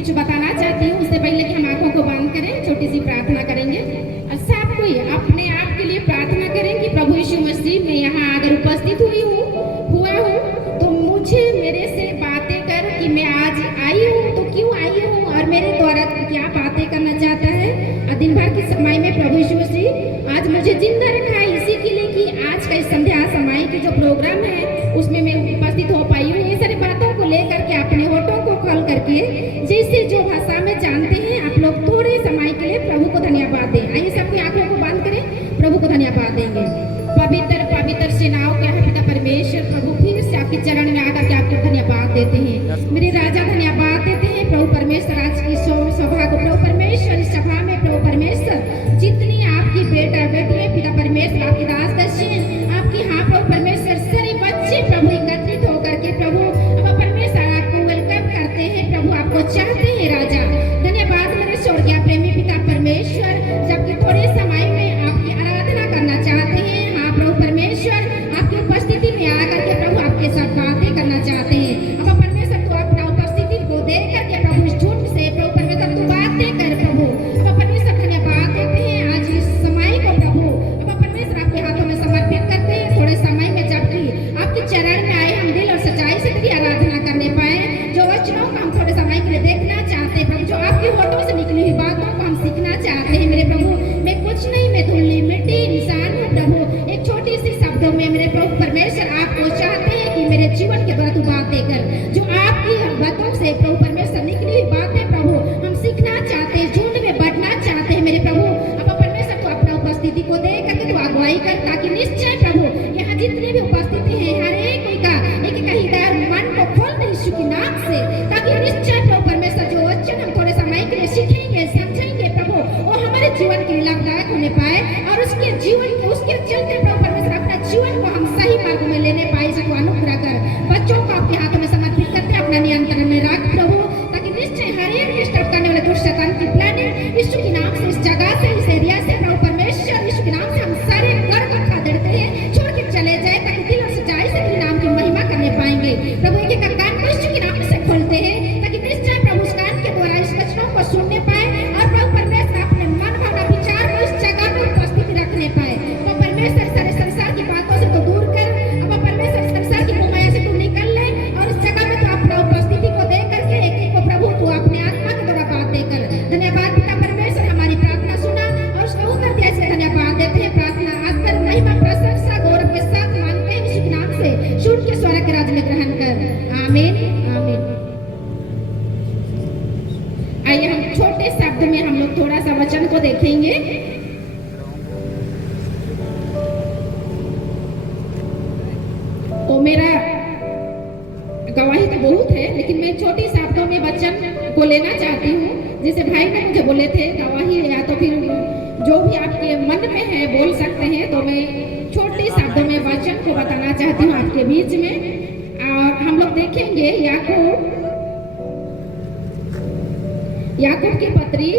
कुछ बताना चाहती हूँ। उससे पहले कि हम आंखों को बंद करें, छोटी सी प्रार्थना करेंगे। और सब कोई अपने आप के लिए प्रार्थना करें कि प्रभु यीशु मसीह मैं यहाँ अगर उपस्थित हुआ हूँ तो मुझे मेरे से बातें कर कि मैं आज आई हूँ तो क्यों आई हूँ और मेरे द्वारा क्या बातें करना चाहता है। और दिन भर की समय में प्रभु यीशु मसीह आज मुझे जिंदा रखा है इसी के लिए कि आज का इस संध्या समय की जो प्रोग्राम है उसमें मैं उपस्थित हो पाई हूँ। ये सारी बातों को लेकर के अपने होठों को खोल करके जैसे जो भाषा में जानते हैं आप लोग थोड़े समय के लिए प्रभु को धन्यवाद दें। आइए सबकी आंखों को बंद करें, प्रभु को धन्यवाद देंगे। पवित्र पवित्र सेनाओं के पिता परमेश्वर, प्रभु फिर से आपके चरण में आकर के आपको धन्यवाद देते हैं। मेरे राजा धन्यवाद देते हैं प्रभु परमेश्वर आज की सभा को। प्रभु परमेश्वर इस सभा में प्रभु परमेश्वर जितनी आपकी बेटा बेटी है पिता परमेश्वर आपकी दास दर्शी आपकी हाँ प्रभु परमेश्वर सारे बच्चे प्रभु एकत्रित होकर के प्रभु परमेश्वर आपको वेलकम करते हैं, प्रभु आपको चाहते हैं राजा। धन्यवाद मेरे स्वर्गीय प्रेमी पिता परमेश्वर, जबकि थोड़े समय में आपकी आराधना करना चाहते हैं। हाँ प्रभु परमेश्वर आपकी उपस्थिति में आकर के प्रभु आपके साथ बातें करना चाहते हैं। अब परमेश्वर तो अपना उपस्थिति को देख करके प्रभु इस झूठ से प्रभु परमेश्वर तू बातें कर प्रभु। अब परमेश्वर धन्यवाद देते हैं आज इस समय को प्रभु। अब परमेश्वर आपके हाथों में समर्पित करते हैं थोड़े समय में, जबकि आपके चरण में आए हम दिल और सच्चाई से तेरी आराधना करने पाए। जो वचनों को हम थोड़े समय के लिए देखना चाहते हैं प्रभु, जो आपके होठों से निकली हुई बातों को हम सीखना चाहते हैं मेरे प्रभु। मैं कुछ नहीं, मैं धूली मिट्टी इंसान हूँ प्रभु। एक छोटी सी शब्दों में मेरे प्रभु परमेश्वर आपको चाहते हैं कि मेरे जीवन के द्वारा तू बातें कर। जो आपकी बातों से प्रभु परमेश्वर निकली हुई बातें प्रभु हम सीखना चाहते हैं, झुंड में बढ़ना चाहते हैं मेरे प्रभु। अब परमेश्वर तो अपना उपस्थिति को दे करके तू अगुवाई कर, ताकि निश्चय प्रभु यहाँ जितने भी उपस्थित हैं हर एक का एक हृदय मन को खोल दे यीशु के नाम से, ताकि निश्चय प्रभु परमेश्वर जो वचन हम थोड़े समय के लिए सीखेंगे समझेंगे प्रभु वो हमारे जीवन के लिए लाभदायक होने पाए और उसके जीवन के उसके चलते प्रभु परमेश्वर अपना जीवन को हम सही मार्ग में लेने पाए। इसको अनुग्रह कर। बच्चों को आपके हाथों में समर्पित करते अपना नियंत्रण में रख प्रभु, ताकि निश्चय हर एक डिस्टर्ब करने वाले दुष्ट शैतान की प्लानिंग यीशु के नाम से इस जगह से इस एरिया से प्रभु परमेश्वर यीशु के नाम से हम सारे कर खा देते हैं, छोड़ के चले जाए, ताकि दिल और सच्चाई से तेरे नाम की महिमा करने पाएंगे प्रभु। एक एक कान को यीशु के नाम से खोलते हैं ताकि निश्चय प्रभु उस कान के द्वारा इस वचनों को सुनने पाए और प्रभु परमेश्वर अपने मन भावना विचार को इस जगह में उपस्थित रखने पाए। तो परमेश्वर सारे संसार की बातों से तो दूर कर, अब परमेश्वर संसार की माया से तू निकल ले और इस जगह में तो अपना उपस्थिति को दे करके एक एक को प्रभु तू अपने आत्मा के द्वारा बातें कर। धन्यवाद पिता परमेश्वर हमारी प्रार्थना सुना और उसका उत्तर दिया, इसलिए धन्यवाद देते हैं। प्रार्थना आदर महिमा प्रशंसा गौरव के साथ मांगते हैं यीशु के नाम से, सुन के स्वर्ग के राज्य में ग्रहण कर। आमीन आमीन। आइए हम छोटे शब्द में हम लोग थोड़ा सा वचन को देखेंगे। तो मेरा गवाही तो बहुत है, लेकिन मैं छोटे शब्दों में वचन को लेना चाहती हूँ। जैसे भाई ने मुझे बोले थे गवाही या तो फिर जो भी आपके मन में है बोल सकते हैं, तो मैं छोटे शब्दों में वचन को बताना चाहती हूँ आपके बीच में। और हम लोग देखेंगे याकूब की पत्री,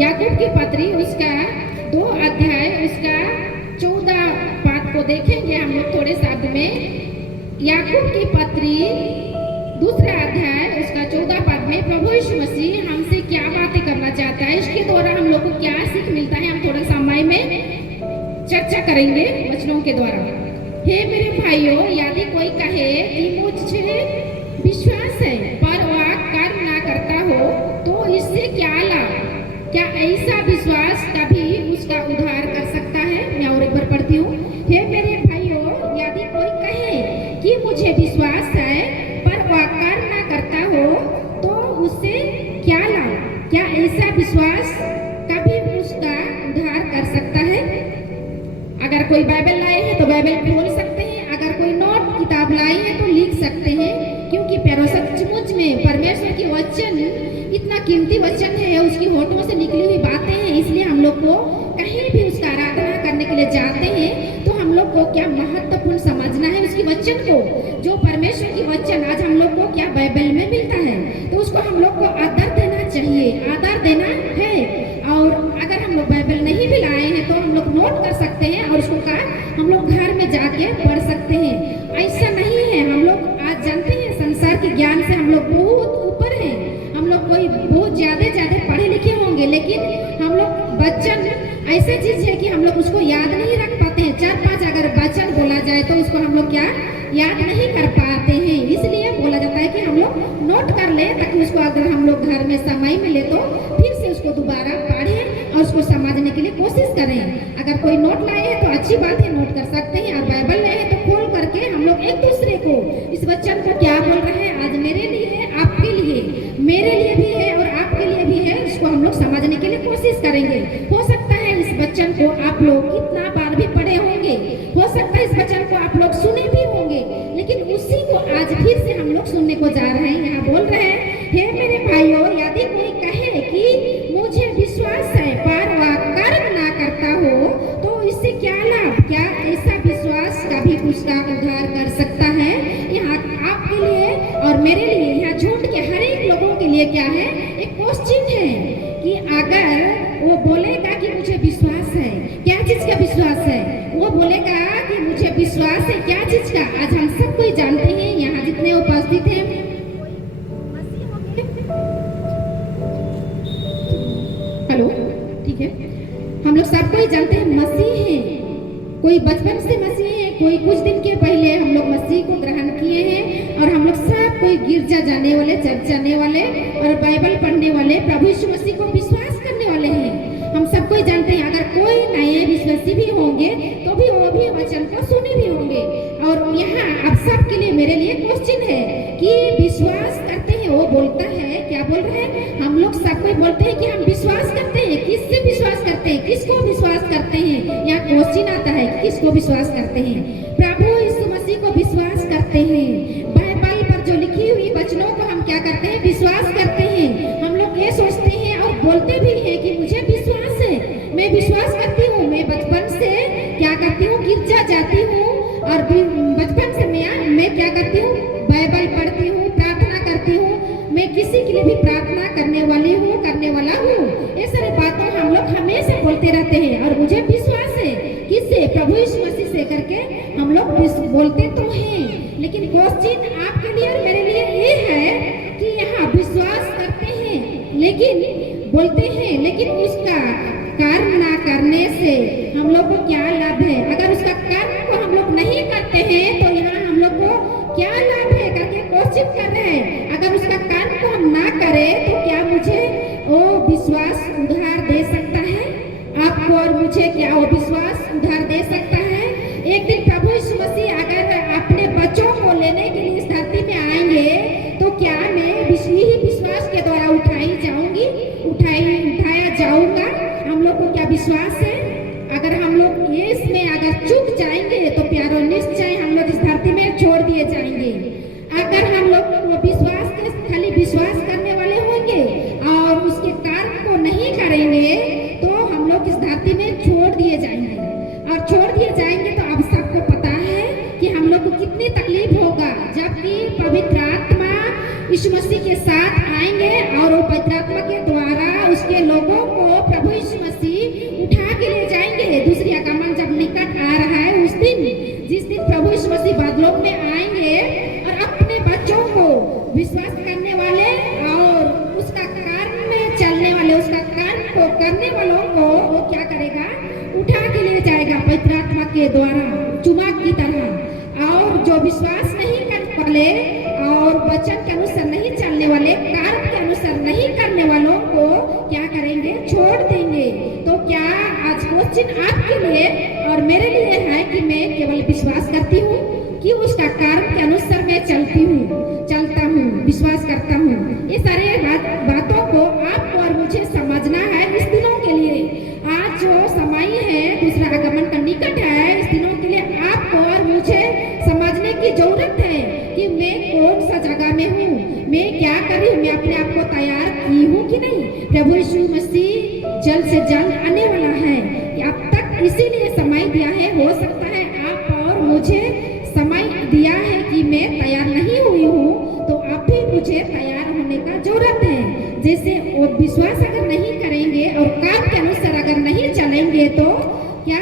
याकूब की पत्री उसका 2 अध्याय उसका 14 पाठ को देखेंगे हम लोग थोड़े शब्द में। याकूब की पत्री 2 अध्याय उसका 14 पाठ में प्रभु यीशु मसीह हमसे क्या बातें करना चाहता है, इसके द्वारा हम लोग को क्या सीख मिलता है, हम थोड़ा समय में चर्चा करेंगे वचनों के द्वारा। हे मेरे भाइयों, यदि कोई कहे कि मुझे विश्वास है पर वह कर्म ना करता हो तो इससे क्या लाभ? क्या ऐसा विश्वास कभी उसका उद्धार कर सकता है? मैं और एक बार पढ़ती हूँ। हे मेरे भाइयों, यदि कोई कहे कि मुझे विश्वास है पर वह कर्म ना करता हो तो उससे क्या लाभ? क्या ऐसा विश्वास कभी उसका उद्धार कर सकता है? अगर कोई बाइबल लाए हैं तो बाइबल खोल सकते हैं, अगर कोई नोट किताब लाए हैं तो लिख सकते हैं, क्योंकि प्यारो सचमुच में परमेश्वर की वचन इतना कीमती वचन है, उसकी होठों से निकली हुई बातें हैं। इसलिए हम लोग को कहीं भी उसका आराधना करने के लिए जाते हैं तो हम लोग को क्या महत्वपूर्ण समझना है उसकी वचन को। जो परमेश्वर की वचन आज हम लोग को क्या बाइबल में मिलता है तो उसको हम लोग को आदर देना चाहिए, आदर देना है। और अगर हम लोग बाइबल नहीं भी लाए हैं तो हम लोग नोट कर सकते हैं और उसको हम लोग घर में जाके पढ़ सकते हैं। ऐसा नहीं है हम लोग आज क्या याद नहीं कर पाते हैं। इसलिए बोला जाता है कि हम लोग नोट कर लें, ताकि उसको अगर हम लोग घर में समय मिले तो फिर से उसको दोबारा पढ़ें और उसको समझने के लिए कोशिश करें। अगर कोई नोट लाए हैं तो अच्छी बात है, नोट कर सकते हैं। और बाइबल लाए हैं तो खोल करके हम लोग एक दूसरे को इस वचन को क्या बोल रहे हैं, आज मेरे लिए है, आपके लिए, मेरे लिए भी है और आपके लिए भी है, इसको हम लोग समझने के लिए कोशिश करेंगे। हो सकता है इस वचन को आप लोग कितना बार भी पढ़े होंगे, हो सकता है इस वचन को आप लोग सुने भी होंगे, लेकिन उसी को आज फिर से हम लोग सुनने को जा रहे हैं। यहाँ बोल रहे हैं, हे मेरे भाइयों, यदि कोई कहे कि मुझे विश्वास है पर वह कर्म ना करता हो तो इससे क्या लाभ? क्या ऐसा विश्वास कभी उसका उद्धार कर सकता है? यहाँ आपके लिए और मेरे लिए, यहाँ झूठ के हर एक लोगों के लिए क्या है, एक क्वेश्चन है कि अगर वो बोलेगा कि मुझे विश्वास है, क्या चीज का विश्वास है? वो बोलेगा कि मुझे विश्वास है क्या चीज का? आज हम सब कोई जानते हैं, यहाँ जितने उपस्थित हैं, हेलो, ठीक है, हम लोग सब कोई जानते हैं मसीह हैं। कोई बचपन से मसीह है, कोई कुछ दिन के पहले हम लोग मसीह को ग्रहण किए हैं, और हम लोग सब कोई गिरजा जाने वाले, चर्च जाने वाले और बाइबल पढ़ने वाले, प्रभु यीशु मसीह को विश्वास करने वाले हैं। हम सब कोई जानते हैं। अगर कोई नए विश्वासी भी होंगे तो भी वो भी वचन को सुने भी होंगे। और यहाँ आप सब के लिए, मेरे लिए क्वेश्चन है कि विश्वास करते हैं, वो बोलता है, क्या बोल रहे हैं? हम लोग सब कोई बोलते हैं कि हम विश्वास करते हैं। किससे विश्वास करते हैं? किसको विश्वास करते हैं? यहाँ क्वेश्चन आता है कि किसको विश्वास करते हैं? प्रभु यीशु मसीह को विश्वास करते हैं। बाइबल पर जो लिखी हुई वचनों को हम क्या करते हैं? विश्वास करते हैं। हम लोग ये सोचते हैं और बोलते भी हैं कि मुझे विश्वास है, मैं विश्वास करती हूँ। मैं बचपन से क्या करती हूँ? गिरजा जाती हूँ, और बचपन से मैं क्या करती हूँ? बाइबल पढ़ती हूँ, प्रार्थना करती हूँ। मैं किसी के लिए भी प्रार्थना करने वाली हूँ, करने वाला हूँ। ये सारी बातें हम लोग हमेशा बोलते रहते हैं, और मुझे विश्वास है किससे? प्रभु यीशु मसीह से करके हम लोग बोलते तो हैं। लेकिन क्वेश्चन आपके लिए और मेरे लिए ये है कि यहाँ विश्वास करते हैं, लेकिन बोलते हैं, लेकिन उसका कर्म ना करने से हम लोग को क्या लाभ है? अगर उसका कर्म को हम लोग नहीं करते हैं तो यहाँ हम लोग को क्या लाभ है करके क्वेश्चन कर रहे हैं। अगर उसका कर्म को हम ना करें तो क्या मुझे वो विश्वास उधार दे सकता है? आपको और मुझे क्या वो विश्वास उधार दे सकता है? एक दिन प्रभु यीशु मसीह अगर अपने बच्चों को लेने के लिए इस धरती में आएंगे तो क्या मैं यही विश्वास के द्वारा उठाया जाऊंगा? हम लोग को क्या विश्वास है? अगर हम लोग ये इसमें अगर चूक जाएंगे तो प्यारो निश्चय हम लोग इस धरती में छोड़ दिए जाएंगे। अगर हम लोग विश्वास के खाली विश्वास करने वाले होंगे और उसके कार्य को नहीं करेंगे तो हम लोग इस धरती में छोड़ दिए जाएंगे। और छोड़ दिए जाएंगे तो अब सबको पता है कि हम लोग को कितनी तकलीफ होगा, जबकि पवित्र आत्मा यीशु मसीह के साथ आएंगे और वो पवित्र आत्मा के द्वारा उसके लोगों को प्रभु यीशु मसीह उठा के ले जाएंगे। दूसरी आगमन जब निकट आ रहा है, उस दिन जिस दिन प्रभु यीशु मसीह बादलों में आएंगे और अपने बच्चों को, विश्वास करने वाले और उसका कार्य में चलने वाले, उसका कार्य को करने वालों को वो क्या करेगा? उठा के ले जाएगा पवित्र आत्मा के द्वारा, चुमाक की तरह। और जो विश्वास नहीं करने वाले और वचन के अनुसार नहीं चलने वाले, कार्य के अनुसार नहीं करने वालों को क्या करेंगे? छोड़ देंगे। तो क्या आज क्वेश्चन आपके लिए और मेरे लिए है कि मैं केवल विश्वास करती हूँ कि उसका कार्य के अनुसार मैं चलता हूँ, विश्वास करता हूँ। ये सारे बातों को आपको और मुझे समझना है इस दिनों के लिए। आज जो समय है, दूसरा आगमन का निकट है, इस दिनों के लिए आपको और मुझे समझने की जरूरत है कि मैं कौन सा जगह में हूँ, मैं क्या कर रही हूँ, मैं अपने आप को तैयार की हूँ कि नहीं। प्रभु यीशु मसीह जल्द से जल्द आने वाला है। अब तक इसीलिए समय दिया है, हो सकता है आप और मुझे समय दिया है कि मैं तैयार नहीं हुई हूँ, तो अब भी मुझे तैयार होने का जरूरत है। जैसे वो विश्वास अगर नहीं करेंगे और काम के अनुसार अगर नहीं चलेंगे तो क्या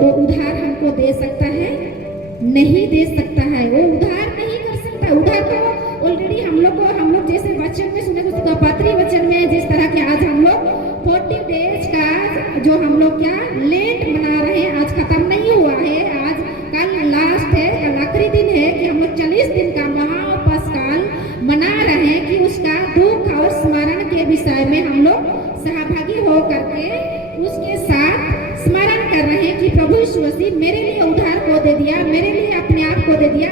वो उधार हमको दे सकता है? नहीं दे सकता है, वो उधार नहीं कर सकता। उधार तो ऑलरेडी हम लोग जैसे वचन में सुने, पात्री वचन में जिस तरह के आज हम लोग 40 डेज का जो हम लोग क्या लेट मना रहे हैं, आज खत्म नहीं हुआ है, आज कल लास्ट है, कल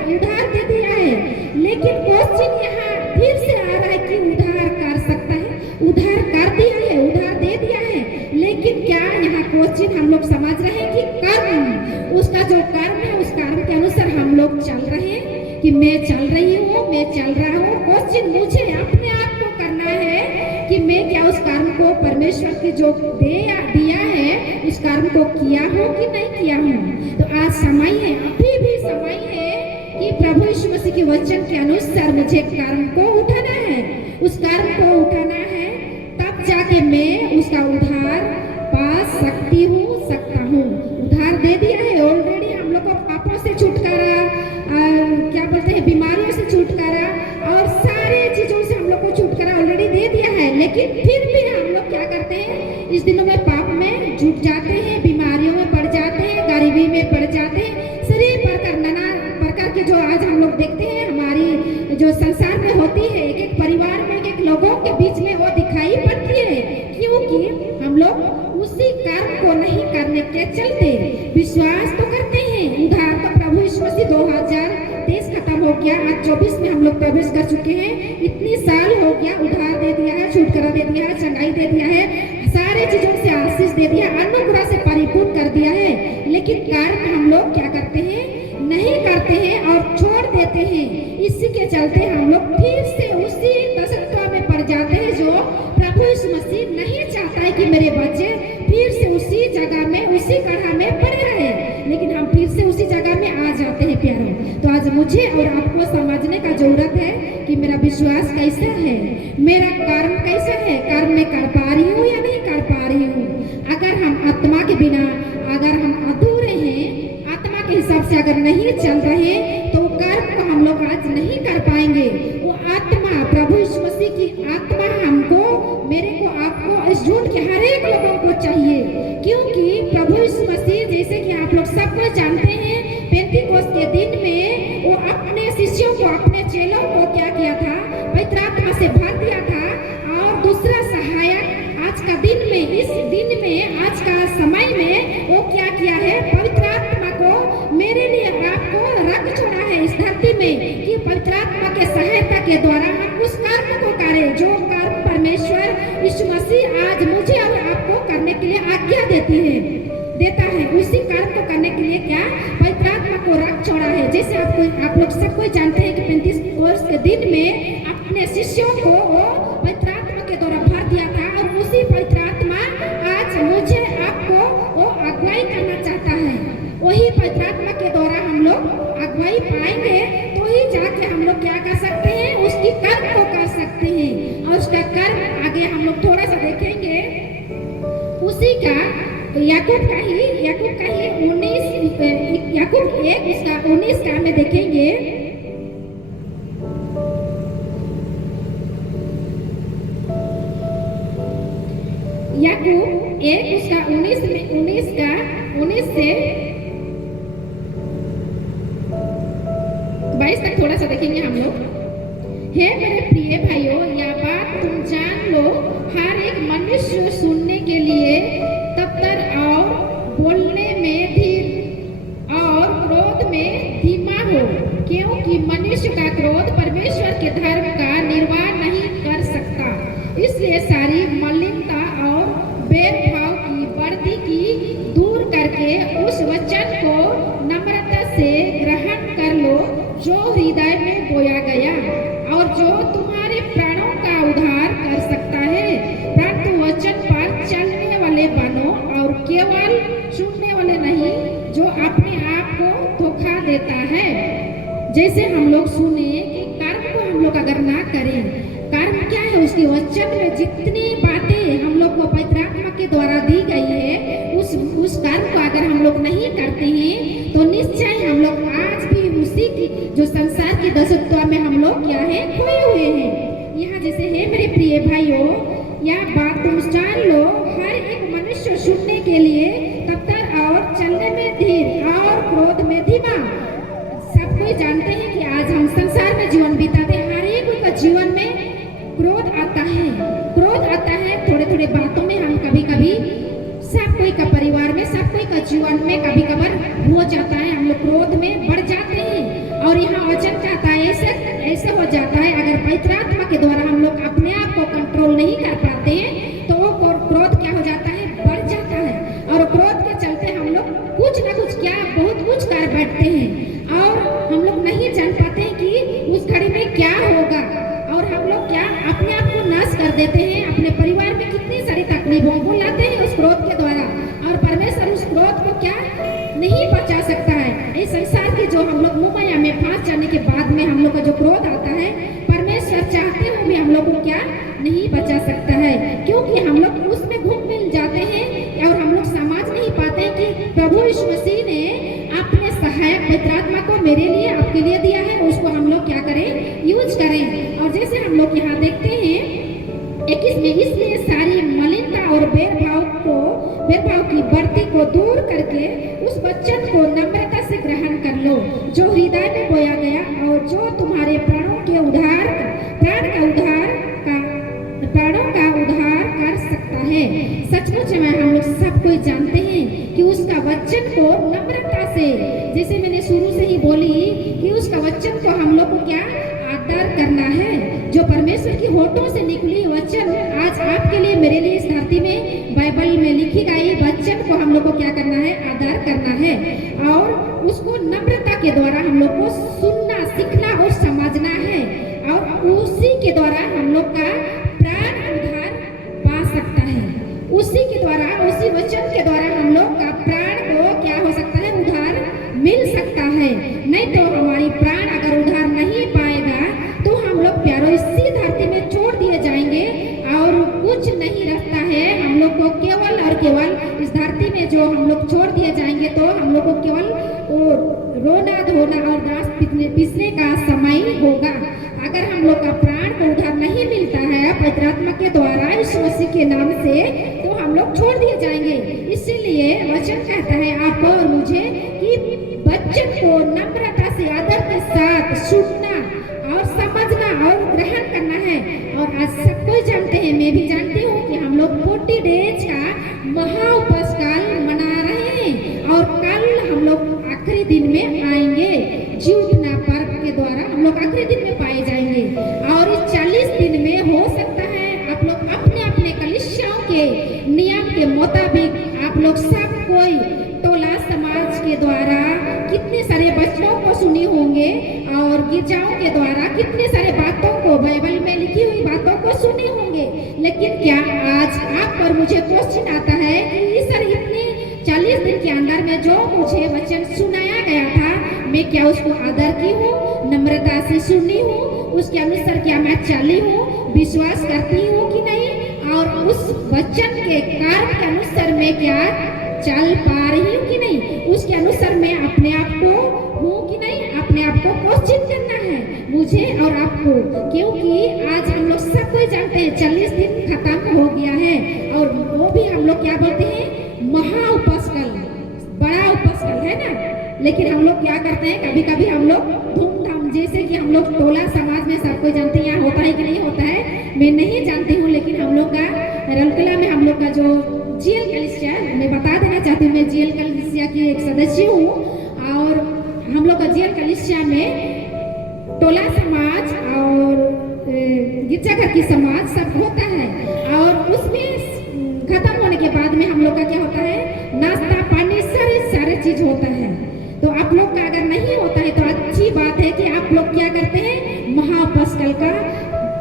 उधार दे दिया है, लेकिन क्वेश्चन यहाँ फिर से आ रहा है कि उधार कर सकता है, उधार कर दिया है, उधार दे दिया है, लेकिन क्या यहाँ क्वेश्चन हम लोग समझ रहे हैं कि कर्म, उसका जो कर्म है उस कर्म के अनुसार हम लोग चल रहे हैं कि मैं चल रही हूँ, मैं चल रहा हूँ। क्वेश्चन मुझे अपने आप को करना है कि मैं क्या उस कर्म को परमेश्वर की जो दिया है उस कर्म को किया हो कि नहीं किया हूँ। तो आज समय है, अभी भी समय है कि प्रभु यीशु मसीह के वचन के अनुसार मुझे कर्म को उठाना है, उस कर्म को उठाना है, तब जाके मैं उसका उधार पा सकती हूँ, सकता हूँ। उधार दे दिया है ऑलरेडी, हम लोग को पापों से छुटकारा, क्या बोलते हैं, बीमारियों से छुटकारा और सारे चीजों से हम लोग को छुटकारा ऑलरेडी दे दिया है, लेकिन फिर भी हम लोग क्या करते हैं, इस दिनों में पाप में जुट जाते हैं, बीमारियों में पड़ जाते हैं, गरीबी में पड़ जाते हैं, सभी प्रकार नाना प्रकार के जो आज हम लोग देखते हैं हमारी जो संसार में होती है, एक एक परिवार में एक एक लोगों के बीच में वो दिखाई पड़ती है, क्योंकि हम लोग उसी कर्म को नहीं करने के चलते विश्वास तो करते हैं। उधार तो प्रभु यीशु मसीह 2023 खत्म हो गया, आज 24 में हम लोग प्रवेश कर चुके हैं, इतनी साल हो गया, उधार दे दिया है, छुटकारा दे दिया है, चंगाई दे दिया है, सारे चीजों से आशीष दे दिया, अनुग्रह से परिपूर्ण कर दिया है, लेकिन कर्म हम लोग क्या करते हैं, नहीं करते हैं और छोड़ देते हैं। इसी के चलते हम लोग फिर से उसी दशत्व में पड़ जाते हैं जो प्रभु यीशु मसीह नहीं चाहता है कि मेरे बच्चे फिर से उसी जगह में, उसी कड़ा में पड़े रहे, लेकिन हम फिर से उसी जगह में आ जाते हैं प्यारों। तो आज मुझे और आपको समझने का जरूरत है कि मेरा विश्वास कैसा है, मेरा कर्म कैसा है, कर्म में कर पा रही हूँ या नहीं कर पा रही हूँ। अगर हम आत्मा के बिना, अगर हम अधूरे हैं, आत्मा के हिसाब से अगर नहीं चल रहे, तो कर्म को हम लोग आज नहीं कर पाएंगे। वो आत्मा, प्रभु यीशु मसीह की आत्मा हमको, मेरे को, आपको, इस झूठ के हर एक लोगों को चाहिए, क्योंकि प्रभु यीशु मसीह, जैसे कि आप लोग सब कुछ जानते हैं, पेंतीकोस्त के दिन में वो अपने शिष्यों को, अपने चेलों को क्या किया था, पवित्र आत्मा से भर दिया था, और दूसरा सहायक आज का दिन में, इस दिन में, आज का समय में वो क्या किया है, पवित्र आत्मा को मेरे लिए आपको रख छोड़ा है इस धरती में, कि पवित्र आत्मा के सहायता के द्वारा हम उस कर्म को करें जो कर्म परमेश्वर यीशु मसीह आज मुझे और आपको करने के लिए आज्ञा देता है, उसी कर्म को करने के लिए क्या पवित्र आत्मा को रख छोड़ा है। जैसे आप लोग सब कोई जानते हैं कि पेंतीकोस्त के दिन में अपने शिष्यों को वो पवित्र आत्मा के द्वारा भर दिया था, और उसी पवित्र आत्मा आज मुझे आपको वो अगुवाई करना चाहता है। वही पवित्र आत्मा के द्वारा हम लोग अगुवाई पाएंगे, तो ही जाके हम लोग क्या कर सकते हैं, उसकी कर्म को कर सकते हैं। और उसका कर्म आगे हम लोग थोड़ा सा देखेंगे, उसी का याकूब का ही 19, याकूब 1 उसका 19 का में देखेंगे। याकूब 1 उसका 19 से 22 तक थोड़ा सा देखेंगे हम लोग। हे मेरे प्रिय भाइयों, यह बात तुम जान लो, हर एक मनुष्य सुनने के लिए तत्पर और बोलने में धीर और क्रोध में धीमा हो, क्योंकि मनुष्य का क्रोध परमेश्वर के धर्म का निर्वाह नहीं कर सकता। इसलिए सारी मलिनता और भेदभाव की वर्दी की दूर करके उस वचन को नम्रता से ग्रहण कर लो जो हृदय में बोया गया और जो तुम्हारे प्राणों का उद्धार कर सकता है। परंतु वचन पर चलने वाले बनो और केवल सुनने वाले नहीं जो अपने आप को धोखा देता है। जैसे हम लोग सुने कि कर्म को हम लोग अगर ना करें, कर्म क्या है, उसके वचन में जितनी बातें हम लोग को पवित्र आत्मा के द्वारा दी गई है, उस कर्म को अगर हम लोग नहीं करते हैं, तो निश्चय हम लोग आज भी उसी की जो संसार की दशत्व में हम लोग क्या है, खोए हुए हैं। यहाँ जैसे है मेरे प्रिय भाइयों, यह बात तुम जान लो, हर एक मनुष्य सुनने के लिए तत्पर और चलने में धीर और क्रोध में धीमा। सब कोई जानते हैं कि आज हम संसार में जीवन बिताते हैं, हर एक का जीवन में क्रोध आता है, थोड़े थोड़े बातों में हम कभी कभी, सब कोई का परिवार में, सब कोई का जीवन में कभी कभार हो जाता है, हम लोग क्रोध में बढ़ जाते हैं। और यहाँ ऐसा हो जाता है, अगर पवित्र आत्मा के द्वारा हम लोग अपने आप को कंट्रोल नहीं कर पाते हैं तो वो क्रोध क्या हो जाता है, बढ़ जाता है। और क्रोध के चलते हम लोग कुछ ना कुछ क्या बहुत कुछ कर बैठते हैं और हम लोग नहीं जान पाते हैं कि उस घड़ी में क्या होगा। और हम लोग क्या अपने आप को नाश कर देते हैं, अपने परिवार में कितनी सारी तकलीफों को लाते हैं उस क्रोध के द्वारा। और परमेश्वर उस क्रोध को क्या नहीं बचा सकता है। इस संसार के जो हम लोग मुमाया में फंस जाने के बाद में हम लोग का जो क्रोध आता है, परमेश्वर चाहते हुए भी हम लोग को क्या नहीं बचा सकता है, क्योंकि हम लोग उसमें घुल मिल जाते हैं और हम लोग समझ नहीं पाते कि प्रभु यीशु मसीह ने अपने सहायक पवित्र आत्मा को मेरे लिए आपके लिए दिया है, उसको हम लोग क्या करें, यूज करें। और जैसे हम लोग यहाँ देखते हैं 21 में, इसलिए सारी मलिनता और भेदभाव की बढ़ती को दूर करके उस वचन को नम्रता से ग्रहण कर लो जो हृदय में बोया गया और जो तुम्हारे प्राणों का उद्धार कर सकता है। सचमुच में हम लोग सब कोई जानते हैं कि उसका वचन को नम्रता से, जैसे मैंने शुरू से ही बोली कि उसका वचन को हम लोग को क्या आदर करना है। जो परमेश्वर की होठों से निकली वचन आज आपके लिए मेरे लिए इस धरती में बाइबल में लिखी गई वचन को हम लोग को क्या करना है, आदर करना है और उसको नम्रता के द्वारा हम लोग को सुनना, सीखना और समझना है। और उसी के द्वारा हम लोग का प्राण उद्धार पा सकता है। उसी के द्वारा, उसी वचन के द्वारा हम लोग का प्राण को क्या हो सकता है, उद्धार मिल सकता है। नहीं तो हमारी प्राण अगर उद्धार नहीं पाएगा तो हम लोग प्यारो इसी धरती में छोड़ दिए जाएंगे और कुछ नहीं रखता है। हम लोग को केवल और केवल इस धरती में जो हम लोग छोड़ दिए जाएंगे तो हम लोग को केवल रोना धोना और दांत पीसने का समय होगा। अगर हम लोग का प्राण को उद्धार नहीं मिलता है पवित्र आत्मा के द्वारा यीशु मसीह के नाम से, तो हम लोग छोड़ दिए जाएंगे। इसीलिए वचन कहता है आपको और मुझे कि वचन को नम्रता से आदर के साथ सुनना और समझना और ग्रहण करना है। और आज सब कोई जानते हैं, मैं भी जानती हूँ कि हम लोग 40 डेज का महा उपवास काल मना रहे हैं और कल हम लोग आखिरी दिन में आएंगे। जीवना पर्व के द्वारा हम लोग आखिरी दिन में पाए जाएंगे और इस 40 दिन में हो सकता है आप लोग अपने अपने कलीसियाओं के नियम के मुताबिक आप लोग सब कोई टोला समाज के द्वारा कितने सारे वचनों को सुनी होंगे और गिरजाओं के द्वारा कितने सारे बातों को, बाइबल में लिखी हुई बातों को सुने होंगे। लेकिन क्या आज आप पर मुझे क्वेश्चन आता है कि सर इतने 40 दिन के अंदर में जो मुझे वचन सुनाया गया था, मैं क्या उसको आदर की हूँ, नम्रता से सुनी हूँ, उसके अनुसार क्या मैं चली हूँ, विश्वास करती हूँ कि नहीं, और उस वचन के कार्य के अनुसार मैं क्या चल पा रही हूँ कि नहीं, उसके अनुसार मैं अपने आप को हूँ कि नहीं, अपने आप को क्वेश्चन करना है मुझे और आपको। क्योंकि आज हम लोग सब कोई जानते हैं 40 दिन खत्म हो गया है और वो भी हम लोग क्या बोलते हैं, महा उपवास काल, बड़ा उपवास काल है ना। लेकिन हम लोग क्या करते हैं, कभी कभी हम लोग धूमधाम, जैसे कि हम लोग टोला समाज में सब कोई जानते हैं, यहाँ होता है कि नहीं होता है मैं नहीं जानती हूँ, लेकिन हम लोग का रलकला में हम लोग का जो जीएल कलिसिया, मैं बता देना चाहती हूँ मैं जीएल कलिसिया की एक सदस्य हूँ और हम लोग का जीएल कलिसिया में टोला समाज और गिरजाघर की समाज सब होता है और उसमें खत्म होने के बाद में हम लोग का क्या होता है, नाश्ता पानी सारे चीज होता है। तो आप लोग का अगर नहीं होता है तो अच्छी बात है कि आप लोग क्या करते हैं, महाउपवास काल का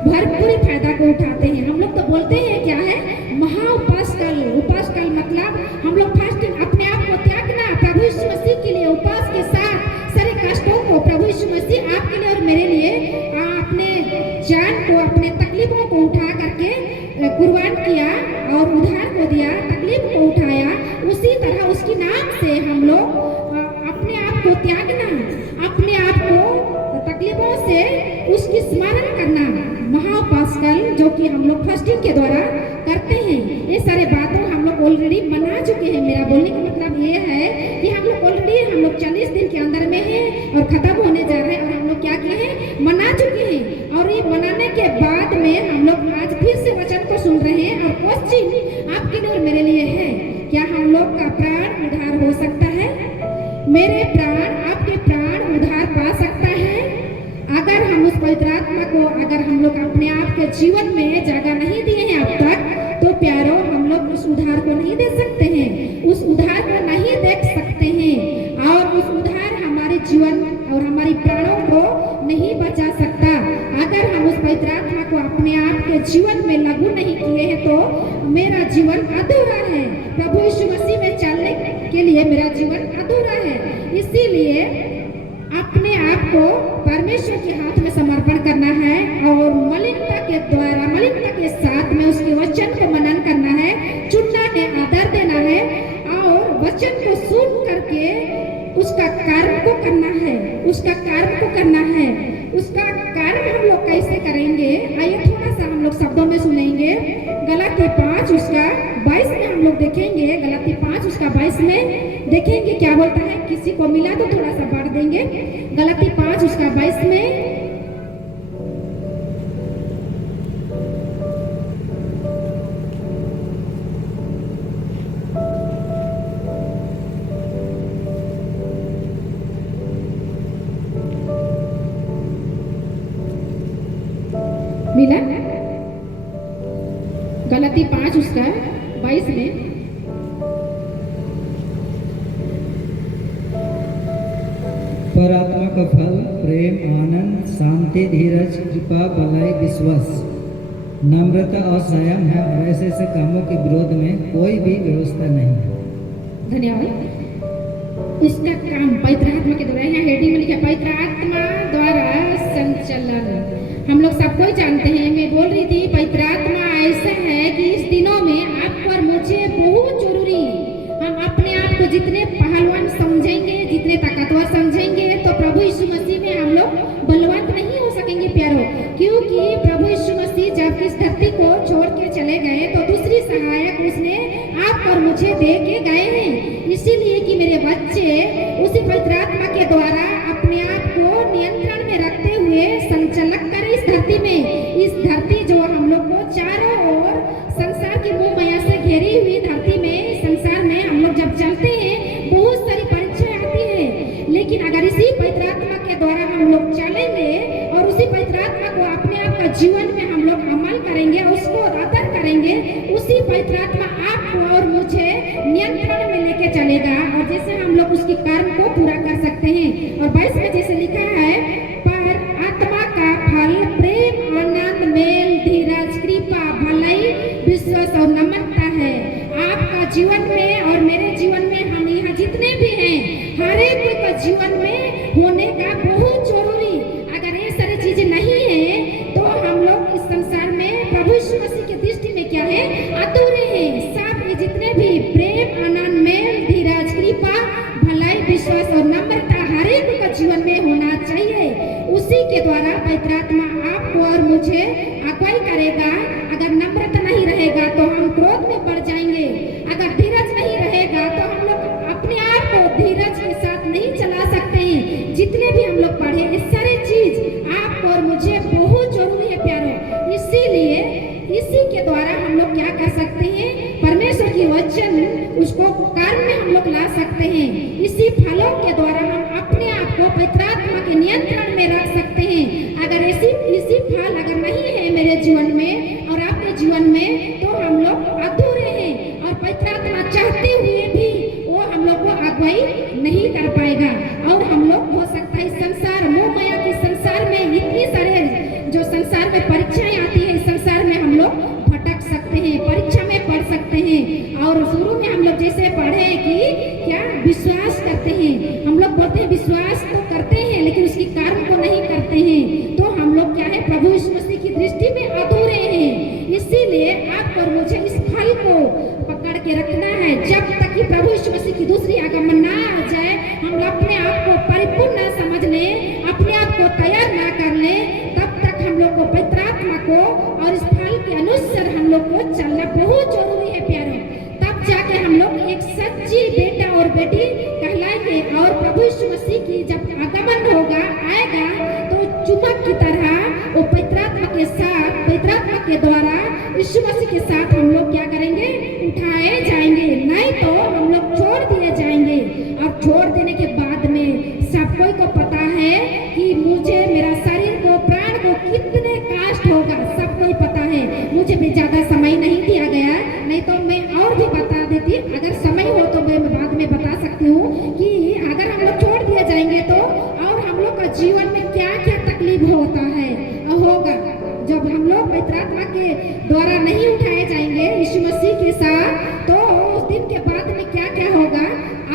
भरपूर फायदा को उठाते हैं। हम लोग तो बोलते हैं क्या है, महाउपवास काल। उपवास काल मतलब हम लोग फास्टिंग, अपने आप को त्यागना प्रभु यीशु मसीह के लिए, उपवास के साथ सारे कष्टों को प्रभु यीशु मसीह आपके लिए और मेरे लिए अपने जान को, अपने तकलीफों को उठा करके कुर्बान किया और उद्धार को दिया, तकलीफ को उठाया। उसी तरह उसके नाम से हम लोग अपने आप को त्यागना, अपने आप को तकलीफों से उसकी स्मरण करना, महाउपवास काल जो कि हम लोग फास्टिंग के द्वारा करते हैं। ये सारे बातों हम लोग ऑलरेडी मना चुके हैं। मेरा बोलने का मतलब ये है कि हम लोग ऑलरेडी 40 दिन के अंदर में है और खत्म होने जा रहे हैं और हम लोग क्या किए हैं, मना चुके हैं। और ये मनाने के बाद में हम लोग आज फिर से वचन को सुन रहे हैं और क्वेश्चन आपके लिए और मेरे लिए है, क्या हम लोग का प्राण उद्धार हो सकता है? मेरे प्राण, आपके प्राण उद्धार पा सकता है? अगर अगर हम उस पवित्र आत्मा को अगर हम लोग अपने आप के जीवन में जगह नहीं दिए हैं अब तक, तो प्यारो हम लोग उस उद्धार को नहीं दे सकते हैं, उस उद्धार को नहीं देख सकते हैं, और उस उद्धार हमारे जीवन और हमारी प्राणों को नहीं बचा सकता। अगर हम उस पवित्र आत्मा को अपने आप के जीवन में लागू नहीं किए हैं तो मेरा जीवन अधूरा है। प्रभु यीशु मसीह में चलने के लिए मेरा जीवन अधूरा है। इसीलिए अपने आप को परमेश्वर के हाथ में समर्पण करना है और मलिनता के द्वारा, मलिनता के साथ में उसके वचन को मनन करना है, चुनना है, आदर देना है और वचन को सुन करके उसका कर्म को करना है, उसका कर्म को करना है। उसका कर्म हम लोग कैसे करेंगे, आइए थोड़ा सा हम लोग शब्दों में सुनेंगे। गलाती 5 उसका 22 में हम लोग देखेंगे, गलाती 5 उसका 22 में देखेंगे क्या बोलता है। किसी को मिला तो थोड़ा सा पढ़ देंगे। गलाती 5 उसका 22 में मिला। गलाती 5 उसका 22 में पर आत्मा का फल प्रेम, आनंद, शांति, धीरज, कृपा, भलाई, विश्वास, नम्रता और संयम है, और ऐसे ऐसे कामों के विरोध में कोई भी व्यवस्था नहीं है। धन्यवाद। इसका काम पवित्र आत्मा के द्वारा, यहाँ हेडिंग में लिखा पवित्र आत्मा द्वारा संचालन। हम लोग सबको जानते हैं, मैं बोल रही थी पवित्र आत्मा ऐसा है कि इस दिनों में आप और मुझे बहुत जरूरी। हम अपने आप को जितने पहलवान समझेंगे, जितने ताकतवर समझेंगे, तो प्रभु यीशु मसीह में हम लोग बलवंत नहीं हो सकेंगे प्यारो। क्योंकि प्रभु यीशु मसीह जब इस धरती को छोड़ के चले गए तो दूसरी सहायक उसने आप और मुझे दे के गए हैं। इसीलिए कि मेरे बच्चे उसी पवित्र आत्मा के द्वारा अपने आप को नियंत्रण में रखते हुए संचालक करें इस धरती में। इस धरती जो हम लोग को चारों ओर संसार की मोह माया से घेरी हुई धरती में, संसार में हम लोग जब चलते हैं बहुत सारी परीक्षाएं आती है, लेकिन अगर इसी पवित्र आत्मा के द्वारा हम लोग चलेंगे और उसी पवित्र आत्मा को अपने आप का जीवन में हम लोग अमल करेंगे, उसको आदर करेंगे, उसी पवित्र आत्मा आपको और मुझे नियंत्रण में लेके चलेगा, और जैसे हम लोग उसकी कर्म को पूरा कर सकते हैं। और 22 में जैसे लिखा है, पर आत्मा का फल प्रेम, आनंद, मेल, धीरज, कृपा, भलाई, विश्वास और नम्रता है। आपका जीवन में और मेरे जीवन में, हम यहाँ जितने भी हैं, हर एक का जीवन में होने का बहुत जरूरी। अगर ये सारी चीजें नहीं है तो हम लोग इस संसार में प्रभु यीशु मसीह की दृष्टि में क्या है, अधूरे हैं। सब ये जितने भी प्रेम, आनंद, मेल, धीरज, कृपा, भलाई, विश्वास और नम्रता हर एक का जीवन में होना चाहिए। उसी के द्वारा पवित्र आत्मा आपको और मुझे अगुवाई करेगा। अगर नम्रता नहीं रहेगा तो हम क्रोध में पड़ जाएंगे। अगर धीरज नहीं रहेगा तो हम लोग अपने आप को धीरज के साथ नहीं चला सकते हैं। जितने भी हम लोग पढ़े, ये सारे चीज आपको और मुझे बहुत जरूरी है प्यारो। इसीलिए इसी के द्वारा हम लोग क्या कर सकते हैं, परमेश्वर की वचन उसको कर्म में हम लोग ला सकते हैं। इसी फलों के द्वारा हम अपने आप को पवित्र आत्मा के नियंत्रण में रख सकते हैं। अगर इसी फल अगर नहीं है मेरे जीवन में और आपके जीवन में, तो हम लोग अधूरे हैं, और पवित्र आत्मा चाहते हुए भी वो हम लोग को अगुवाई नहीं कर पाएगा। और हम लोग हो सकता है इस संसार, मोह माया के संसार में, इतनी सारे जो संसार में परीक्षाएं आती है, इस संसार में हम लोग भटक सकते हैं, परीक्षा में पढ़ सकते हैं। और शुरू में हम लोग जैसे पढ़े कि क्या विश्वास करते हैं, हम लोग बोलते हैं विश्वास तो करते हैं लेकिन उसकी कर्म को नहीं करते हैं, तो हम लोग क्या है, प्रभु यीशु मसीह की दृष्टि में अधूरे हैं। इसीलिए आप और मुझे इस फल को पकड़ के रखना है। जब तक कि प्रभु यीशु मसीह की दूसरी आगमन ना आ जाए, हम अपने आप को परिपूर्ण ना समझ लें, अपने आप को तैयार ना कर लें, तब तक हम लोग को पवित्र आत्मा को और इस फल के अनुसार हम लोग को चलना बहुत जरूरी है प्यारो। तब जाके हम लोग एक सच्ची बेटा और बेटी कहलाएंगे। और प्रभु यीशु मसीह की जब आगमन होगा, आएगा, तो चुम्बक की तरह वो पवित्र आत्मा के साथ, पवित्र आत्मा के द्वारा यीशु मसीह के साथ हम लोग क्या करेंगे, उठाए जाएंगे। नहीं तो हम लोग छोड़ दिए जाएंगे। और छोड़ देने के बाद में सब कोई को पता है कि मुझे, मेरा शरीर को लोग का जीवन में क्या क्या तकलीफ होता है और होगा। जब हम लोग पवित्र आत्मा के द्वारा नहीं उठाए जाएंगे यीशु मसीह के साथ, तो उस दिन के बाद में क्या क्या होगा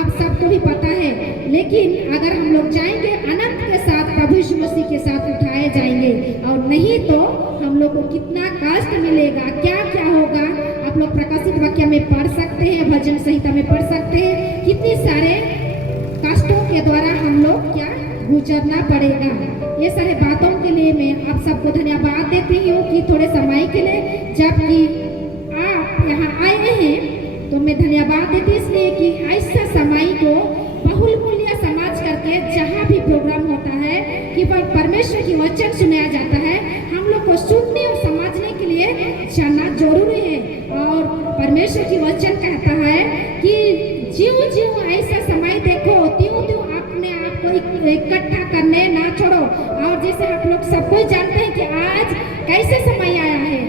आप सबको भी पता है। लेकिन अगर हम लोग जाएंगे अनंत के साथ, प्रभु यीशु मसीह के साथ उठाए जाएंगे, और नहीं तो हम लोग को कितना कष्ट मिलेगा, क्या क्या होगा। आप लोग प्रकाशित वाक्य में पढ़ सकते हैं, भजन संहिता में पढ़ सकते हैं, कितने सारे कष्टों के द्वारा हम लोग क्या गुजरना पड़ेगा। ये सारे बातों के लिए मैं आप सबको धन्यवाद देती हूँ कि थोड़े समय के लिए जबकि आप यहाँ आए हैं, तो मैं धन्यवाद देती इसलिए कि ऐसा समय को बहुमूल्य समझ करके जहाँ भी प्रोग्राम होता है कि परमेश्वर की वचन सुनाया जाता है, हम लोग को सुनने और समझने के लिए जाना जरूरी है। और परमेश्वर की वचन कहता है कि ज्यों ज्यों ऐसा समय देखो त्यों त्यों अपने आप को इकट्ठा करने ना छोड़ो। और जैसे आप लोग सब कोई जानते हैं कि आज कैसे समय आया है,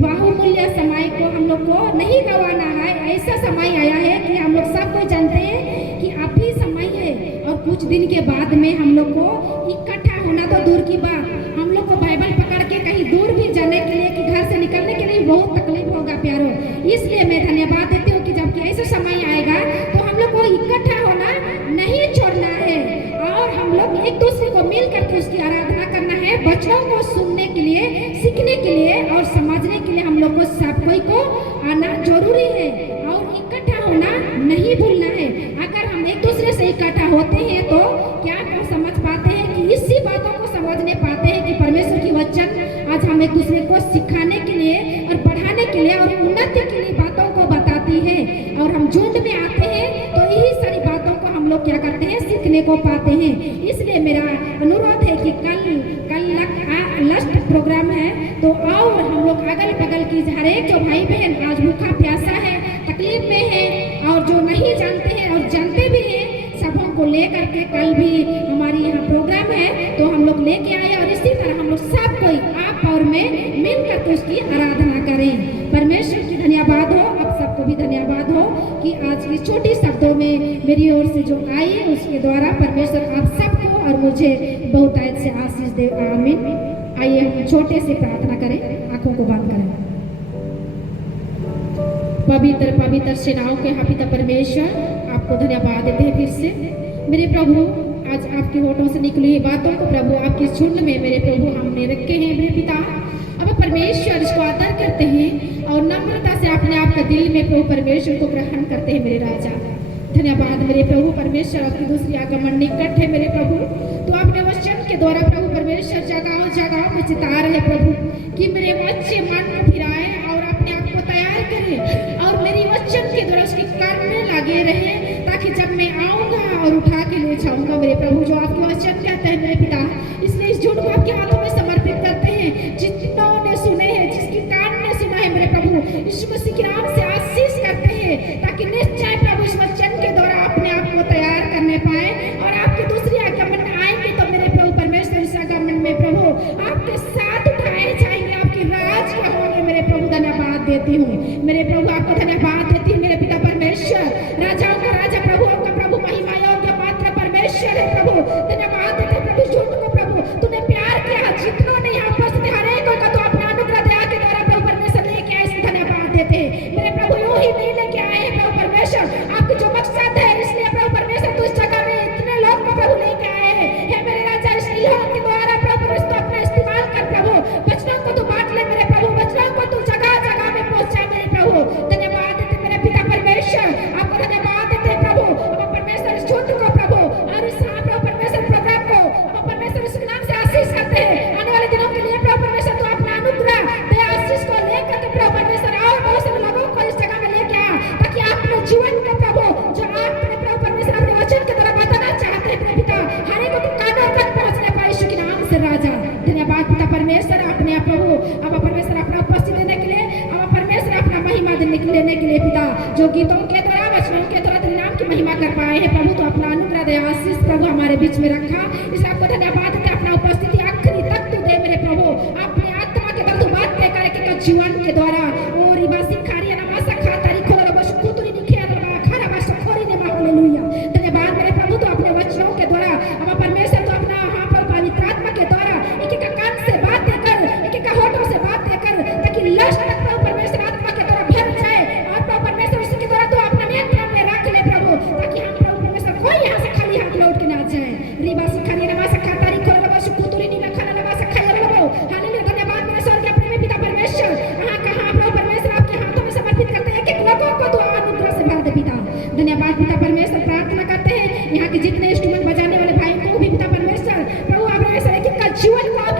बहुमूल्य समय को हम लोग को नहीं गंवाना है। ऐसा समय आया है कि हम लोग सब कोई जानते हैं कि अभी समय है, और कुछ दिन के बाद में हम लोग को इकट्ठा होना तो दूर की बात, हम लोग को बाइबल पकड़ के कहीं दूर भी जाने के लिए कि घर से निकलने के लिए बहुत तकलीफ होगा प्यारो। इसलिए मैं धन्यवाद देती हूँ कि जबकि ऐसा समय आएगा तो हम लोग को इकट्ठा होना नहीं छोड़ना है, और हम लोग एक दूसरे को मिल करके उसकी आराधना करना है, वचनों को सुनने के लिए, सीखने के लिए और समझने के लिए हम लोग को सब कोई को आना जरूरी है, और इकट्ठा होना नहीं भूलना है। अगर हम एक दूसरे से इकट्ठा होते हैं तो क्या समझ पाते हैं कि इसी बातों को समझने पाते हैं कि परमेश्वर की वचन आज हम एक दूसरे को सिखाने के लिए और बढ़ाने के लिए और उन्नति के लिए बातों को बताती है। और हम झुंड में आते हैं तो यही सारी बातों को हम लोग क्या करते हैं, सीखने को पाते हैं। इसलिए मेरा अनुरोध है कि कल लास्ट प्रोग्राम है, तो आओ हम लोग अगल बगल की हर एक जो भाई बहन आज भूखा प्यासा है, तकलीफ में है, और जो नहीं जानते हैं और जानते भी हैं, सबों को लेकर के कल भी हमारी यहाँ प्रोग्राम है, तो हम लोग लेके आए, और इसी तरह हम लोग सब कोई आप और मैं मिल करके उसकी आराधना करें। परमेश्वर की धन्यवाद हो, आप सबको भी धन्यवाद हो कि आज की छोटी शब्दों में मेरी ओर से जो आई उसके द्वारा परमेश्वर आप सबको और मुझे बहुतायत से आशीष दे। आमीन। आइए हम छोटे से प्रार्थना करें, आंखों को बंद करें। पवित्र पवित्र सेनाओं के पिता परमेश्वर, आपको धन्यवाद देते हैं फिर से मेरे प्रभु। आज आपके होठों से निकली हुई बातों को प्रभु आपकी झुंड में मेरे प्रभु हमने रखे हैं मेरे पिता। अब परमेश्वर इसको आदर करते हैं और नम्रता से अपने आप का दिल में प्रभु परमेश्वर को ग्रहण करते हैं मेरे राजा। धन्यवाद मेरे प्रभु परमेश्वर, आपकी दूसरी आगमन निकट है मेरे प्रभु। तो आपने वचन के द्वारा प्रभु परमेश्वर जगह जगह में चिता रहे प्रभु कि मेरे बच्चे मन को फिराए और अपने आप को तैयार करें, और मेरी वचन के द्वारा उसकी करने लगे रहे, ताकि जब मैं आऊँगा और उठा के ले जाऊँगा मेरे प्रभु जो आपके वचन कहते हैं मेरे पिता। इसलिए इस झूठ को आपके हाथों में समर्पित करते हैं। जितनों ने सुने हैं, जिसकी कान ने सुना है मेरे प्रभु, यीशु मसीह के नाम से आशीष करते हैं, ताकि निश्चय प्रभु इस वचन के द्वारा अपने आप को तैयार करने पाए, और आपकी दूसरी आगमन आएंगे तो मेरे प्रभु परमेश्वर इस आगमन में प्रभु आपके साथ उठाए जाएंगे, आपकी राज होंगे मेरे प्रभु। धन्यवाद देती हूँ मेरे प्रभु, आपको धन्यवाद देती हूँ मेरे पिता परमेश्वर। राजाओं का राजा प्रभु, आपका प्रभु महिमा योग्य पात्र परमेश्वर है प्रभु। धन्यवाद देते प्रभु झूठ को प्रभु तूने प्यार किया, जितनों ने यहाँ उपस्थित हर एक का तो अपना अनुग्रह दया के द्वारा प्रभु परमेश्वर लेके आए, इसलिए धन्यवाद देते हैं मेरे प्रभु। यूं ही नहीं लेके आए हैं प्रभु परमेश्वर, आपके जो मकसद है, इसलिए प्रभु परमेश्वर तो इस जगह में इतने लोग को प्रभु लेके आए हैं हे मेरे राजा। इसलिए के द्वारा प्रभु परमेश्वर अपना इस्तेमाल कर प्रभु, वचनों को तू बांट ले मेरे प्रभु, वचनों को तू जगह जगह में पहुंचा मेरे प्रभु। धन्यवाद देते मेरे पिता परमेश्वर, आपको धन्यवाद देते प्रभु। अब परमेश्वर इस झूठ को प्रभु और इस प्रभु परमेश्वर प्रोग्राम को अब परमेश्वर इसके नाम से आशीष करते हैं। आने वाले दिनों के लिए प्रभु परमेश्वर तो अपना अनुग्रह दे, आशीष को लेकर के प्रभु परमेश्वर और बहुत सारे लोगों को इस जगह में लेके आ, ताकि अपने जीवन को प्रभु जो आपने प्रभु परमेश्वर अपने वचन के द्वारा बताना चाहते हैं मेरे पिता, हर एक को कानों तक पहुंचने पाए यीशु के नाम से राजा। धन्यवाद पिता परमेश्वर, अपने आप प्रभु अब परमेश्वर अपना उपस्थित देने के लिए, अब परमेश्वर अपना महिमा लेने के लिए पिता, जो गीतों के द्वारा वचनों के द्वारा तेरे नाम की महिमा कर पाए हैं प्रभु, तो अपना अनुग्रह दे, आशीष प्रभु हमारे बीच में रखा। इसलिए आपको धन्यवाद देते, अपना उपस्थिति आखिरी तक तू दे मेरे प्रभु, अपने आत्मा के द्वारा तू बात दे करके तो जीवन के द्वारा और इबासी खारिया नमासा खातारी खोरा बस कुतुरी निखे अदरबा खारा बस खोरी ने हालेलुया। धन्यवाद मेरे प्रभु, तो अपने वचनों के द्वारा अब परमेश्वर तो अपना जीवन का